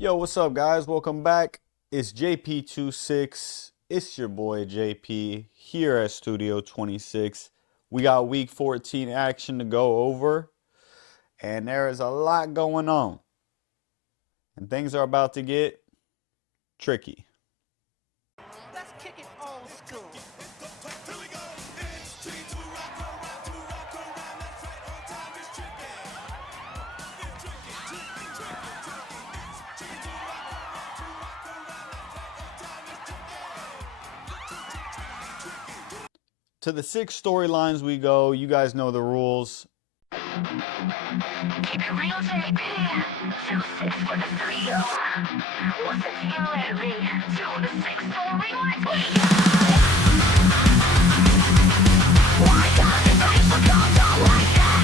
Yo, what's up, guys? Welcome back. It's JP26. It's your boy JP here at Studio 26. We got week 14 action to go over, and there is a lot going on, and things are about to get tricky. Let's kick it old school. To the 6 storylines we go. You guys know the rules. Keep it real, JP. 2-6 for the 3-0. What's the team lately? 2-6 story. Let's go. Why does it taste like all like that?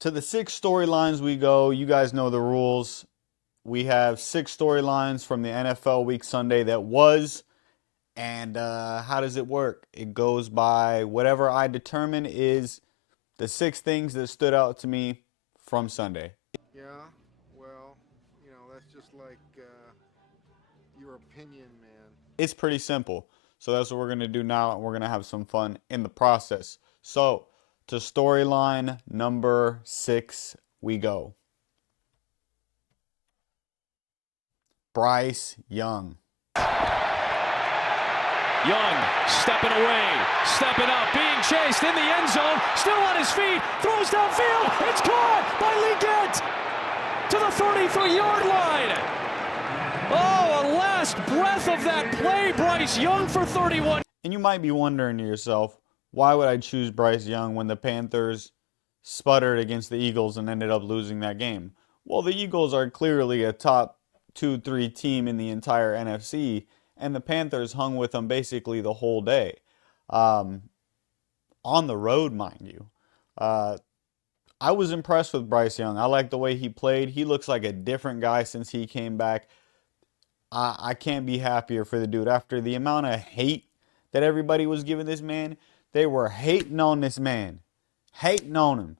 To the 6 storylines we go. You guys know the rules. We have 6 storylines from the NFL Week Sunday that was. And how does it work? It goes by whatever I determine is the 6 things that stood out to me from Sunday. Yeah, well, that's just like your opinion, man. It's pretty simple. So that's what we're going to do now, and we're going to have some fun in the process. So to storyline number 6 we go. Bryce Young. Young stepping away, stepping up, being chased in the end zone, still on his feet, throws downfield, it's caught by Leggett to the 33-yard line. Oh, a last breath of that play, Bryce Young for 31. And you might be wondering to yourself, why would I choose Bryce Young when the Panthers sputtered against the Eagles and ended up losing that game? Well, the Eagles are clearly a top 2-3 team in the entire NFC, and the Panthers hung with them basically the whole day. On the road, mind you. I was impressed with Bryce Young. I like the way he played. He looks like a different guy since he came back. I can't be happier for the dude. After the amount of hate that everybody was giving this man, they were hating on this man. Hating on him.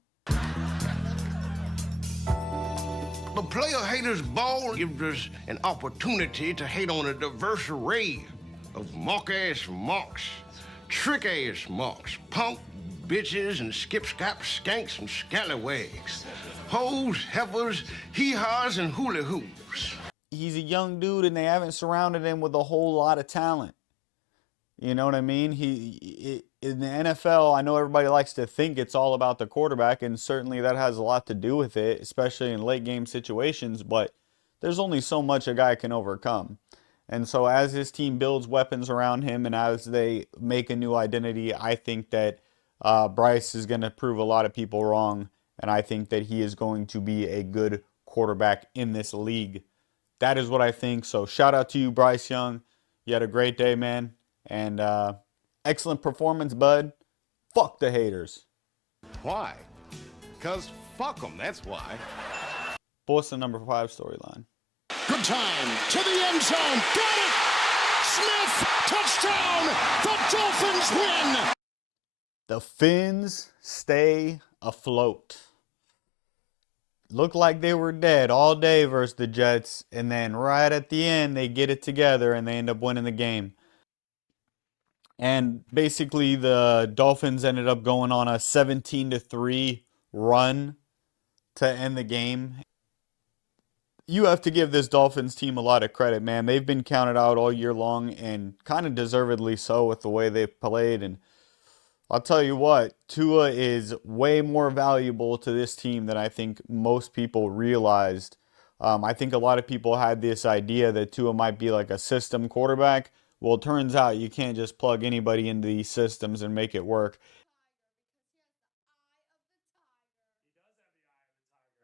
But player haters ball gives us an opportunity to hate on a diverse array of mock-ass mocks, trick-ass mocks, punk bitches and skip-scap skanks and scallywags, hoes, heifers, hee-haws, and hula-hoops. He's a young dude, and they haven't surrounded him with a whole lot of talent. You know what I mean? In the NFL, I know everybody likes to think it's all about the quarterback, and certainly that has a lot to do with it, especially in late game situations, but there's only so much a guy can overcome. And so as his team builds weapons around him and as they make a new identity, I think that Bryce is going to prove a lot of people wrong, and I think that he is going to be a good quarterback in this league. That is what I think. So shout out to you, Bryce Young. You had a great day, man. And excellent performance, bud. Fuck the haters. Why? Because fuck them, that's why. What's the number 5 storyline? Good time to the end zone. Got it! Smith, touchdown! The Dolphins win! The Fins stay afloat. Looked like they were dead all day versus the Jets, and then right at the end, they get it together and they end up winning the game. And basically, the Dolphins ended up going on a 17-3 run to end the game. You have to give this Dolphins team a lot of credit, man. They've been counted out all year long, and kind of deservedly so with the way they've played. And I'll tell you what, Tua is way more valuable to this team than I think most people realized. I think a lot of people had this idea that Tua might be like a system quarterback. Well, it turns out you can't just plug anybody into these systems and make it work.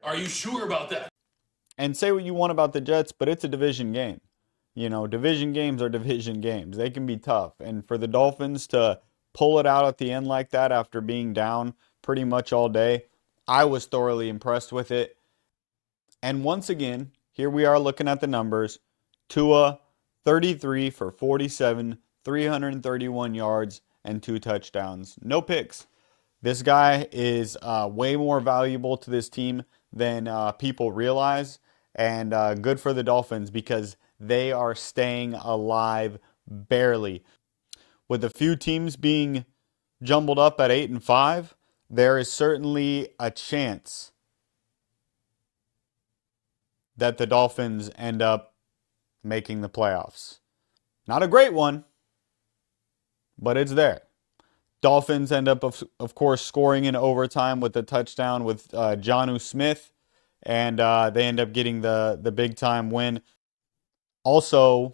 Are you sure about that? And say what you want about the Jets, but it's a division game. You know, division games are division games. They can be tough. And for the Dolphins to pull it out at the end like that after being down pretty much all day, I was thoroughly impressed with it. And once again, here we are looking at the numbers. Tua, 33 for 47, 331 yards, and 2 touchdowns. No picks. This guy is way more valuable to this team than people realize. And good for the Dolphins because they are staying alive barely. With a few teams being jumbled up at 8-5, there is certainly a chance that the Dolphins end up making the playoffs. Not a great one, but it's there. Dolphins end up, of course, scoring in overtime with a touchdown with Jonnu Smith, and they end up getting the big-time win. Also,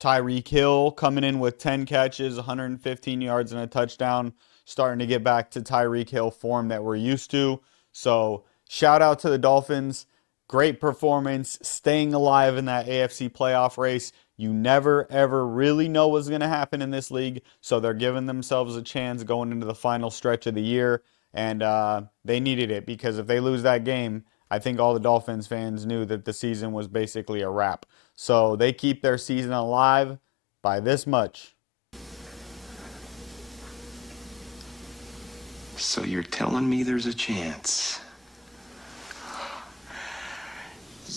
Tyreek Hill coming in with 10 catches, 115 yards, and a touchdown, starting to get back to Tyreek Hill form that we're used to. So, shout out to the Dolphins. Great performance, staying alive in that AFC playoff race. You never, ever really know what's going to happen in this league, so they're giving themselves a chance going into the final stretch of the year, and they needed it because if they lose that game, I think all the Dolphins fans knew that the season was basically a wrap. So they keep their season alive by this much. So you're telling me there's a chance?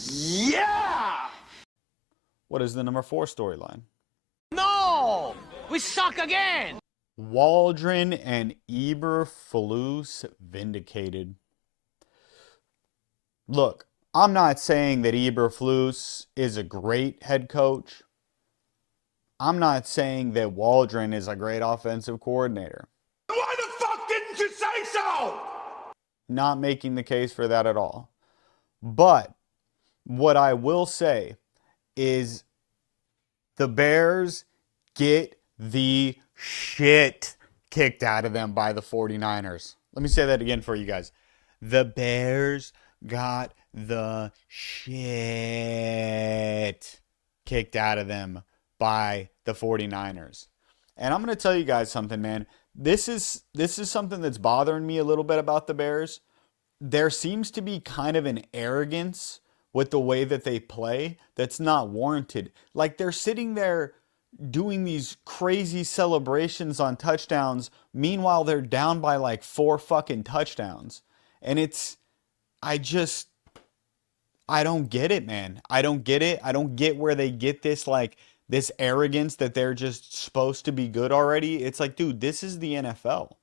Yeah! What is the number 4 storyline? No! We suck again! Waldron and Eberflus vindicated. Look, I'm not saying that Eberflus is a great head coach. I'm not saying that Waldron is a great offensive coordinator. Why the fuck didn't you say so? Not making the case for that at all. But what I will say is the Bears get the shit kicked out of them by the 49ers. Let me say that again for you guys. The Bears got the shit kicked out of them by the 49ers. And I'm going to tell you guys something, man. This is something that's bothering me a little bit about the Bears. There seems to be kind of an arrogance with the way that they play that's not warranted. Like they're sitting there doing these crazy celebrations on touchdowns. Meanwhile, they're down by like 4 fucking touchdowns. And I don't get it, man. I don't get it. I don't get where they get this arrogance that they're just supposed to be good already. It's like, dude, this is the NFL.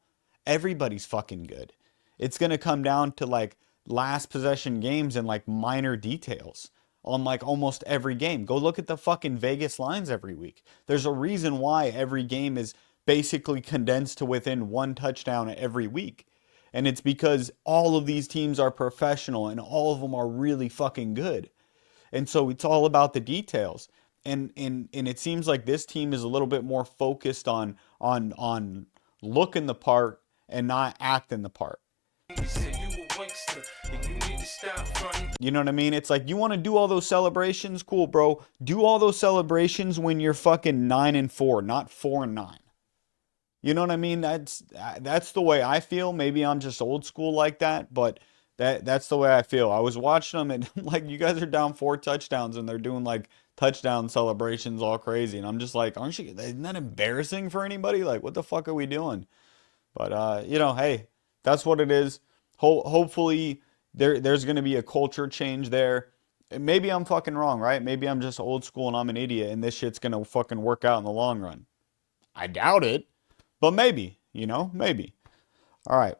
Everybody's fucking good. It's going to come down to like last possession games and like minor details on like almost every game. Go look at the fucking Vegas lines every week. There's a reason why every game is basically condensed to within 1 touchdown every week. And it's because all of these teams are professional and all of them are really fucking good. And so it's all about the details. And it seems like this team is a little bit more focused on looking the part and not acting the part. You know what I mean? It's like, you want to do all those celebrations? Cool, bro. Do all those celebrations when you're fucking 9-4, not 4-9. You know what I mean? That's the way I feel. Maybe I'm just old school like that, but that's the way I feel. I was watching them and like, you guys are down 4 touchdowns and they're doing like touchdown celebrations all crazy. And I'm just like, isn't that embarrassing for anybody? Like, what the fuck are we doing? But, hey, that's what it is. Hopefully there's going to be a culture change there. And maybe I'm fucking wrong, right? Maybe I'm just old school and I'm an idiot and this shit's going to fucking work out in the long run. I doubt it, but maybe, maybe. All right.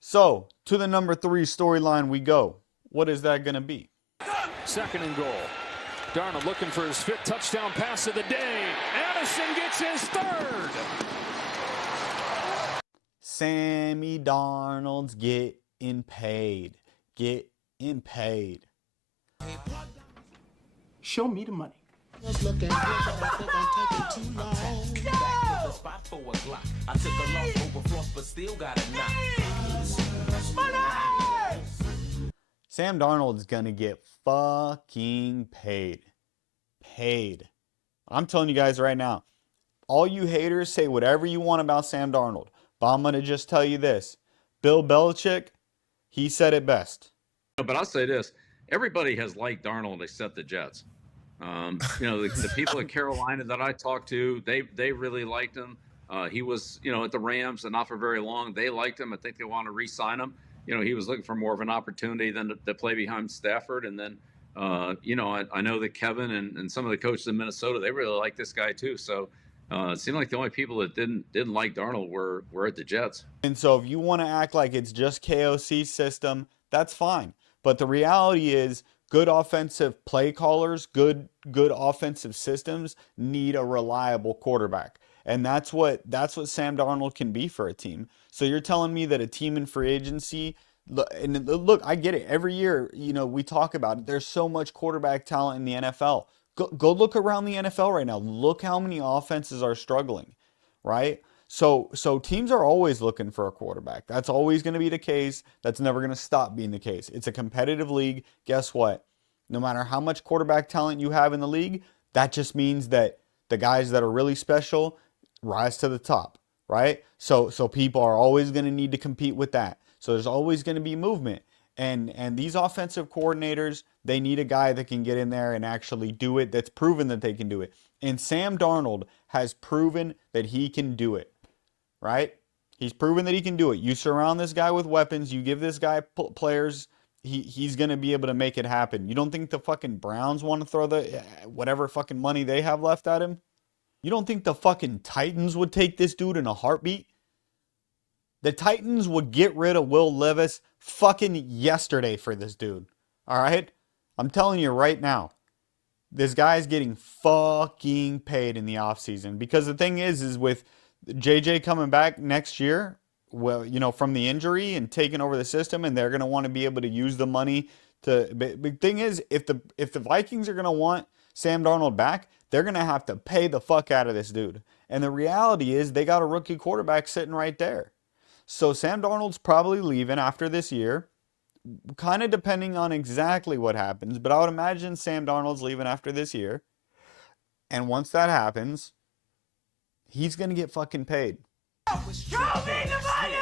So, to the number 3 storyline we go. What is that going to be? 2nd and goal. Darnold looking for his 5th touchdown pass of the day. Addison gets his 3rd. Sammy Darnold's getting paid. Getting paid. Show me the money. Sam Darnold's gonna get fucking paid. Paid. I'm telling you guys right now. All you haters say whatever you want about Sam Darnold. But I'm going to just tell you this. Bill Belichick, he said it best. But I'll say this. everybody has liked Darnold except the Jets. The people at Carolina that I talked to, they really liked him. He was, at the Rams and not for very long. They liked him. I think they want to re-sign him. He was looking for more of an opportunity than to play behind Stafford. And then, I know that Kevin and some of the coaches in Minnesota, they really like this guy too. So it seemed like the only people that didn't like Darnold were at the Jets. And so if you want to act like it's just KOC's system, that's fine. But the reality is, good offensive play callers, good offensive systems need a reliable quarterback. And that's what Sam Darnold can be for a team. So you're telling me that a team in free agency, and look, I get it. Every year, we talk about it. There's so much quarterback talent in the NFL. Go look around the NFL right now. Look how many offenses are struggling, right? So teams are always looking for a quarterback. That's always going to be the case. That's never going to stop being the case. It's a competitive league. Guess what? No matter how much quarterback talent you have in the league, that just means that the guys that are really special rise to the top, right? So people are always going to need to compete with that. So there's always going to be movement. And these offensive coordinators, they need a guy that can get in there and actually do it, that's proven that they can do it. And Sam Darnold has proven that he can do it, right? He's proven that he can do it. You surround this guy with weapons, you give this guy players, he's going to be able to make it happen. You don't think the fucking Browns want to throw the whatever fucking money they have left at him? You don't think the fucking Titans would take this dude in a heartbeat? The Titans would get rid of Will Levis fucking yesterday for this dude. All right? I'm telling you right now. This guy's getting fucking paid in the offseason. Because the thing is with JJ coming back next year, well, from the injury and taking over the system, and they're going to want to be able to use the money to. Big thing is, if the Vikings are going to want Sam Darnold back, they're going to have to pay the fuck out of this dude. And the reality is, they got a rookie quarterback sitting right there. So Sam Darnold's probably leaving after this year, kind of depending on exactly what happens. But I would imagine Sam Darnold's leaving after this year. And once that happens, he's going to get fucking paid. Show me the money!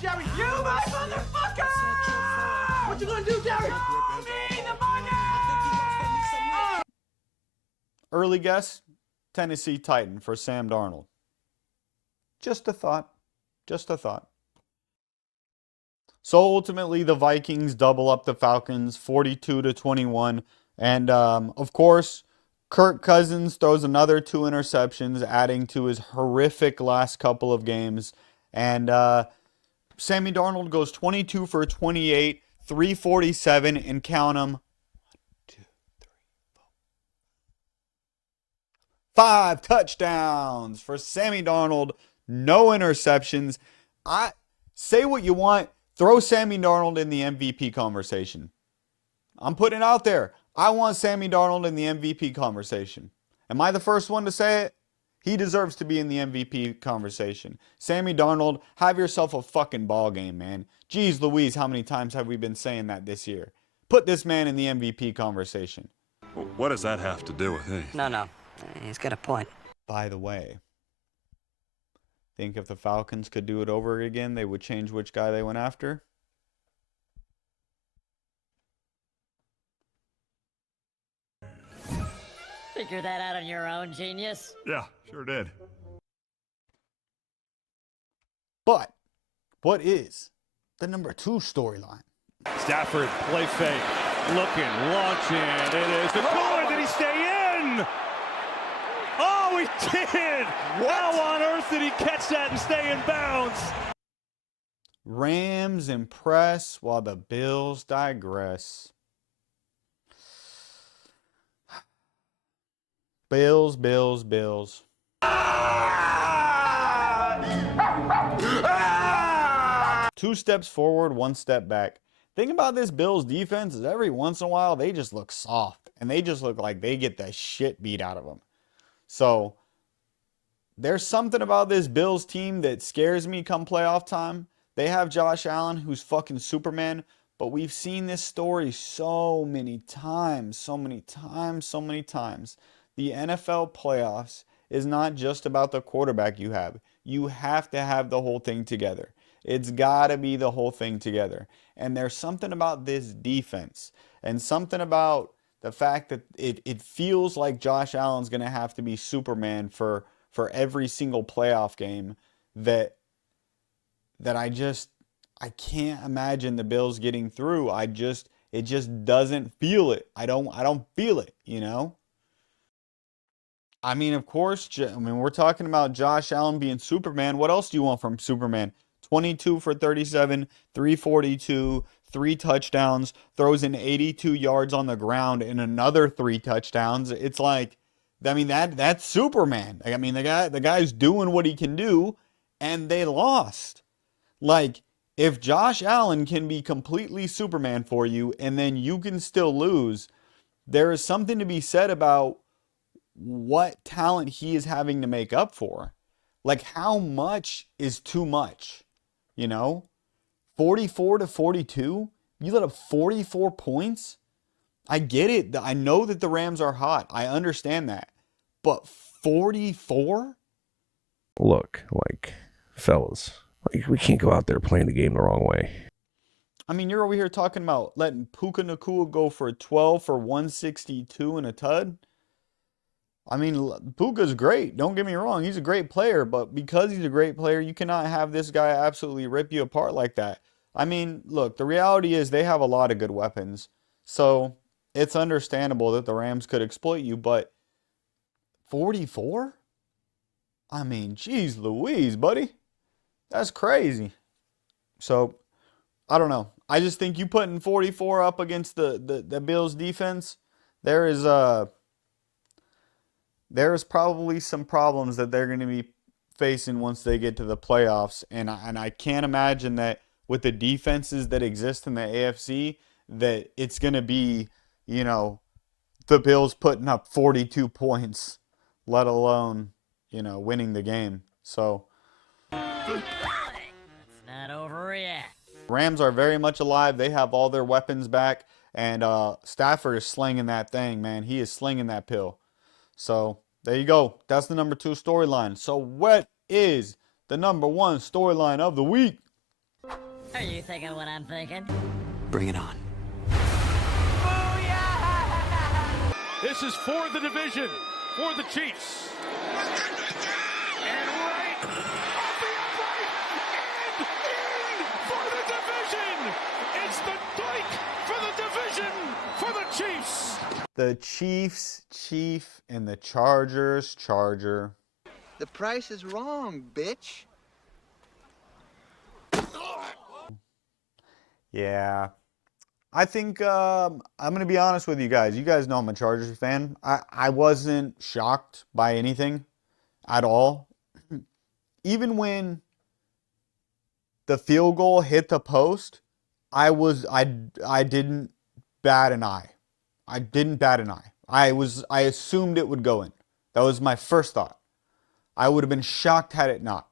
Jerry, you my motherfucker! What you gonna do, Jerry? Show me the money! Early guess, Tennessee Titan for Sam Darnold. Just a thought. Just a thought. So ultimately, the Vikings double up the Falcons 42-21. And of course, Kirk Cousins throws another 2 interceptions, adding to his horrific last couple of games. And Sammy Darnold goes 22 for 28, 347, and count them. 1, 2, 3, 4. 5 touchdowns for Sammy Darnold. No interceptions. Say what you want. Throw Sammy Darnold in the MVP conversation. I'm putting it out there. I want Sammy Darnold in the MVP conversation. Am I the first one to say it? He deserves to be in the MVP conversation. Sammy Darnold, have yourself a fucking ball game, man. Jeez Louise, how many times have we been saying that this year? Put this man in the MVP conversation. What does that have to do with anything? No. He's got a point. By the way, think if the Falcons could do it over again, they would change which guy they went after? Figure that out on your own, genius. Yeah, sure did. But what is the number 2 storyline? Stafford, play fake, looking, launching. It is good. Did he stay in? Oh, he did. How on earth did he catch that and stay in bounds? Rams impress while the Bills digress. Bills. 2 steps forward, 1 step back. Thing about this Bills defense is every once in a while they just look soft. And they just look like they get the shit beat out of them. So there's something about this Bills team that scares me come playoff time. They have Josh Allen, who's fucking Superman. But we've seen this story so many times, so many times, so many times. The NFL playoffs is not just about the quarterback you have. You have to have the whole thing together. It's got to be the whole thing together. And there's something about this defense and something about the fact that it feels like Josh Allen's going to have to be Superman for every single playoff game that I can't imagine the Bills getting through. It just doesn't feel it. I don't feel it, you know? I mean, of course, we're talking about Josh Allen being Superman. What else do you want from Superman? 22 for 37, 342, 3 touchdowns, throws in 82 yards on the ground and another 3 touchdowns. It's like, I mean, that's Superman. I mean, the guy's doing what he can do, and they lost. Like, if Josh Allen can be completely Superman for you and then you can still lose, there is something to be said about what talent he is having to make up for. Like, how much is too much? You know? 44-42? You let up 44 points? I get it. I know that the Rams are hot. I understand that. But 44? Look, fellas, we can't go out there playing the game the wrong way. I mean, you're over here talking about letting Puka Nacua go for 12 for 162 and a tud. I mean, Puka's great. Don't get me wrong. He's a great player. But because he's a great player, you cannot have this guy absolutely rip you apart like that. I mean, look, the reality is they have a lot of good weapons. So it's understandable that the Rams could exploit you. But 44? I mean, geez Louise, buddy. That's crazy. So, I don't know. I just think you putting 44 up against the Bills defense, there is probably some problems that they're going to be facing once they get to the playoffs. And I can't imagine that with the defenses that exist in the AFC, that it's going to be, you know, the Bills putting up 42 points, let alone, you know, winning the game. So It's not over yet. Rams are very much alive. They have all their weapons back. And Stafford is slinging that thing, man. He is slinging that pill. So there you go. That's the number 2 storyline. So what is the number 1 storyline of the week? Are you thinking what I'm thinking? Bring it on. This is for the division, for the Chiefs. And right off the upright, and in for the division. It's the Dyke for the division for the Chiefs. The Chiefs, Chief, and the Chargers, Charger. The price is wrong, bitch. Yeah. I think I'm going to be honest with you guys. You guys know I'm a Chargers fan. I wasn't shocked by anything at all. Even when the field goal hit the post, I didn't bat an eye. I didn't bat an eye. I assumed it would go in. That was my first thought. I would have been shocked had it not.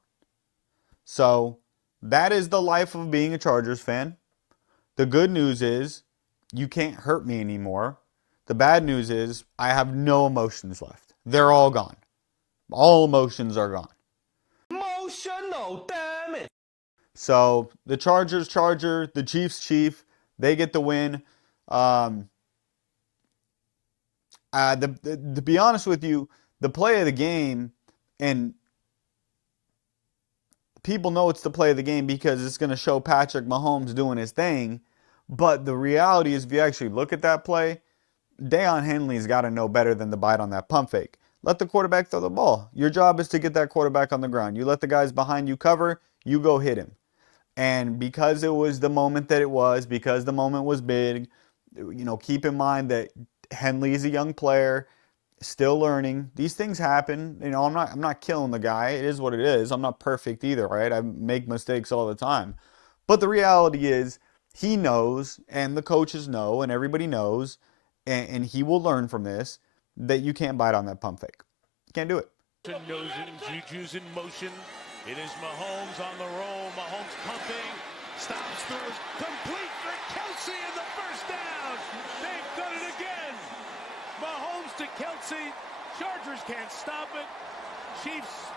So that is the life of being a Chargers fan. The good news is you can't hurt me anymore. The bad news is I have no emotions left. They're all gone. All emotions are gone. Emotional, damn it. So the Chargers, Charger, the Chiefs, Chief, they get the win. To be honest with you, the play of the game, and people know it's the play of the game because it's going to show Patrick Mahomes doing his thing. But the reality is, if you actually look at that play, Deion Henley's got to know better than to bite on that pump fake. Let the quarterback throw the ball. Your job is to get that quarterback on the ground. You let the guys behind you cover, you go hit him. And because it was the moment that it was, because the moment was big, you know, keep in mind that Henley is a young player, still learning. These things happen. You know, I'm not killing the guy. It is what it is. I'm not perfect either, right? I make mistakes all the time. But the reality is, he knows, and the coaches know, and everybody knows, and he will learn from this, that you can't bite on that pump fake. You can't do it. Knows it, and Juju's in motion. It is Mahomes on the roll. Mahomes pumping. Stops, throws, complete for Kelsey in the first down. They've done it again. Mahomes to Kelsey. Chargers can't stop it. Chiefs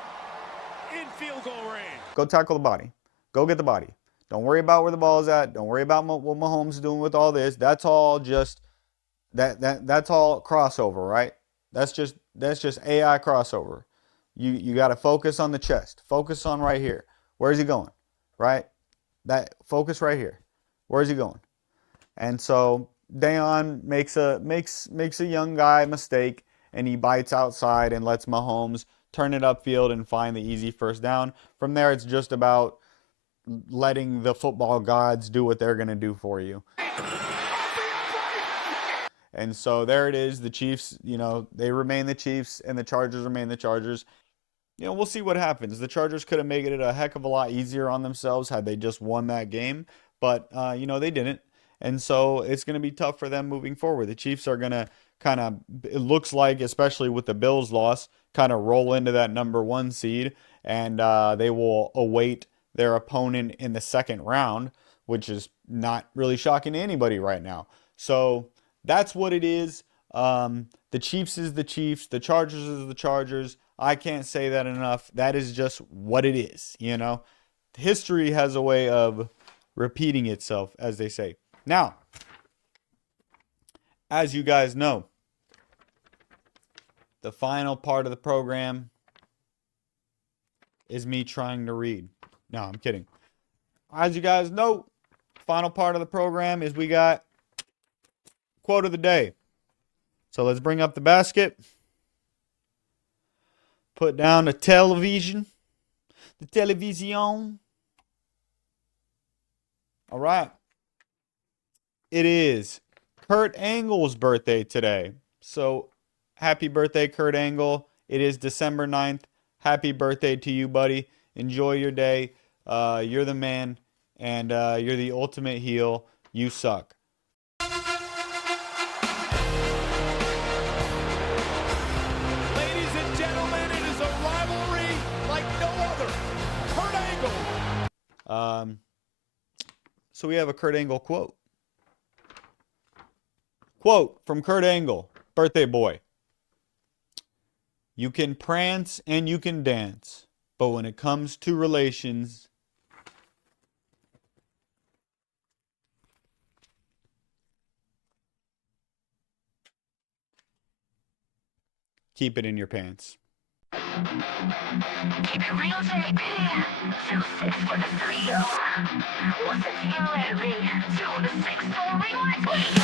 in field goal range. Go tackle the body. Go get the body. Don't worry about where the ball is at. Don't worry about what Mahomes is doing with all this. That's all just that's all crossover, right? That's just AI crossover. You got to focus on the chest. Focus on right here. Where is he going? Right? That focus right here. Where is he going? And so Deion makes a young guy mistake, and he bites outside and lets Mahomes turn it upfield and find the easy first down. From there, it's just about letting the football gods do what they're going to do for you. And so there it is. The Chiefs, they remain the Chiefs, and the Chargers remain the Chargers. We'll see what happens. The Chargers could have made it a heck of a lot easier on themselves had they just won that game. But, they didn't. And so it's going to be tough for them moving forward. The Chiefs are going to kind of, it looks like, especially with the Bills loss, kind of roll into that number 1 seed. And they will await their opponent in the second round, which is not really shocking to anybody right now. So that's what it is. The Chiefs is the Chiefs. The Chargers is the Chargers. I can't say that enough. That is just what it is, History has a way of repeating itself, as they say. Now, as you guys know, the final part of the program is me trying to read. No, I'm kidding. As you guys know, final part of the program is we got quote of the day. So let's bring up the basket. Put down the television. The television. All right. It is Kurt Angle's birthday today. So happy birthday, Kurt Angle. It is December 9th. Happy birthday to you, buddy. Enjoy your day. You're the man, and you're the ultimate heel. You suck. Ladies and gentlemen, it is a rivalry like no other. Kurt Angle. So we have a Kurt Angle quote. Quote from Kurt Angle, birthday boy. You can prance and you can dance, but when it comes to relations, keep it in your pants. Keep it real, JP. 2-6 for the 3-0. What's the deal lately? 2-6 for rewind, please.